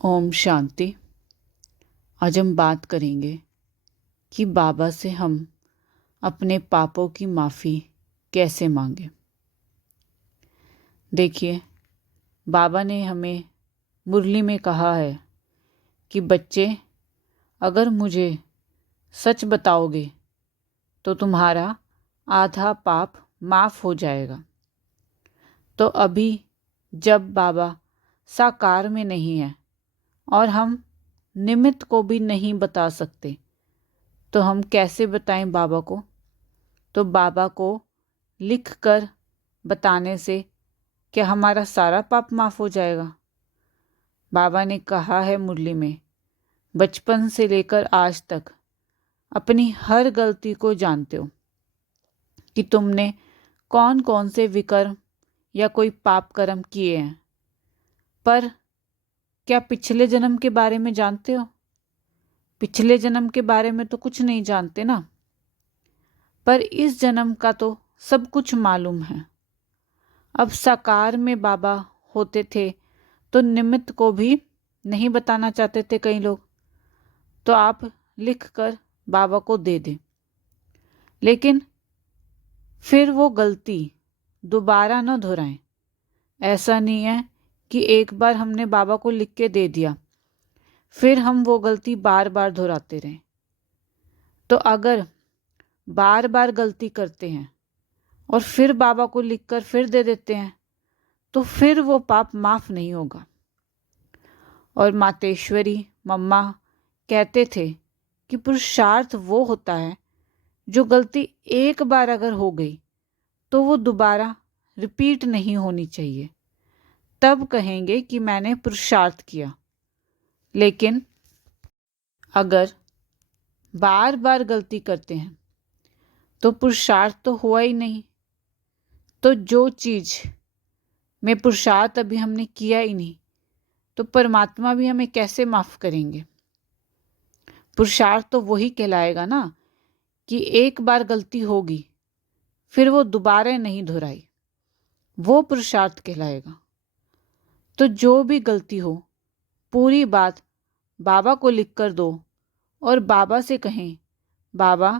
ओम शांति। आज हम बात करेंगे कि बाबा से हम अपने पापों की माफ़ी कैसे मांगे। देखिए, बाबा ने हमें मुरली में कहा है कि बच्चे, अगर मुझे सच बताओगे तो तुम्हारा आधा पाप माफ़ हो जाएगा। तो अभी जब बाबा साकार में नहीं है और हम निमित्त को भी नहीं बता सकते, तो हम कैसे बताएं बाबा को? तो बाबा को लिख कर बताने से क्या हमारा सारा पाप माफ़ हो जाएगा? बाबा ने कहा है मुरली में, बचपन से लेकर आज तक अपनी हर गलती को जानते हो कि तुमने कौन कौन से विकर्म या कोई पाप कर्म किए हैं। पर क्या पिछले जन्म के बारे में जानते हो? पिछले जन्म के बारे में तो कुछ नहीं जानते ना। पर इस जन्म का तो सब कुछ मालूम है। अब साकार में बाबा होते थे तो निमित्त को भी नहीं बताना चाहते थे कई लोग, तो आप लिख कर बाबा को दे दें। लेकिन फिर वो गलती दोबारा न दोहराएं। ऐसा नहीं है कि एक बार हमने बाबा को लिख के दे दिया फिर हम वो गलती बार बार दोहराते रहें। तो अगर बार बार गलती करते हैं और फिर बाबा को लिखकर फिर दे देते हैं तो फिर वो पाप माफ़ नहीं होगा। और मातेश्वरी मम्मा कहते थे कि पुरुषार्थ वो होता है जो गलती एक बार अगर हो गई तो वो दोबारा रिपीट नहीं होनी चाहिए। तब कहेंगे कि मैंने पुरुषार्थ किया। लेकिन अगर बार बार गलती करते हैं तो पुरुषार्थ तो हुआ ही नहीं। तो जो चीज़ में पुरुषार्थ अभी हमने किया ही नहीं, तो परमात्मा भी हमें कैसे माफ़ करेंगे? पुरुषार्थ तो वही कहलाएगा ना कि एक बार गलती होगी फिर वो दोबारा नहीं दोहराई, वो पुरुषार्थ कहलाएगा। तो जो भी गलती हो पूरी बात बाबा को लिख कर दो और बाबा से कहें, बाबा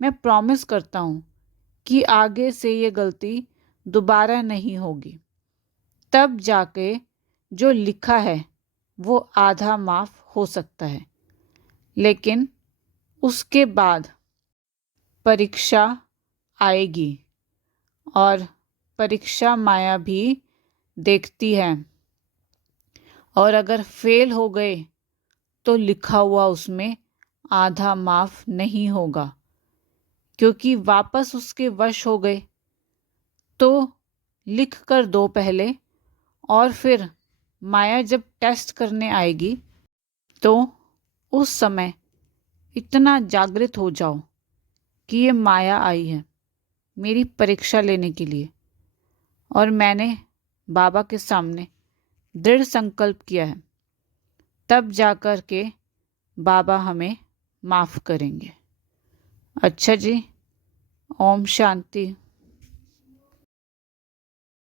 मैं प्रॉमिस करता हूँ कि आगे से ये गलती दोबारा नहीं होगी। तब जाके जो लिखा है वो आधा माफ़ हो सकता है। लेकिन उसके बाद परीक्षा आएगी और परीक्षा माया भी देखती है, और अगर फेल हो गए तो लिखा हुआ उसमें आधा माफ़ नहीं होगा, क्योंकि वापस उसके वश हो गए। तो लिख कर दो पहले, और फिर माया जब टेस्ट करने आएगी तो उस समय इतना जागृत हो जाओ कि ये माया आई है मेरी परीक्षा लेने के लिए, और मैंने बाबा के सामने दृढ़ संकल्प किया है। तब जाकर के बाबा हमें माफ़ करेंगे। अच्छा जी, ओम शांति।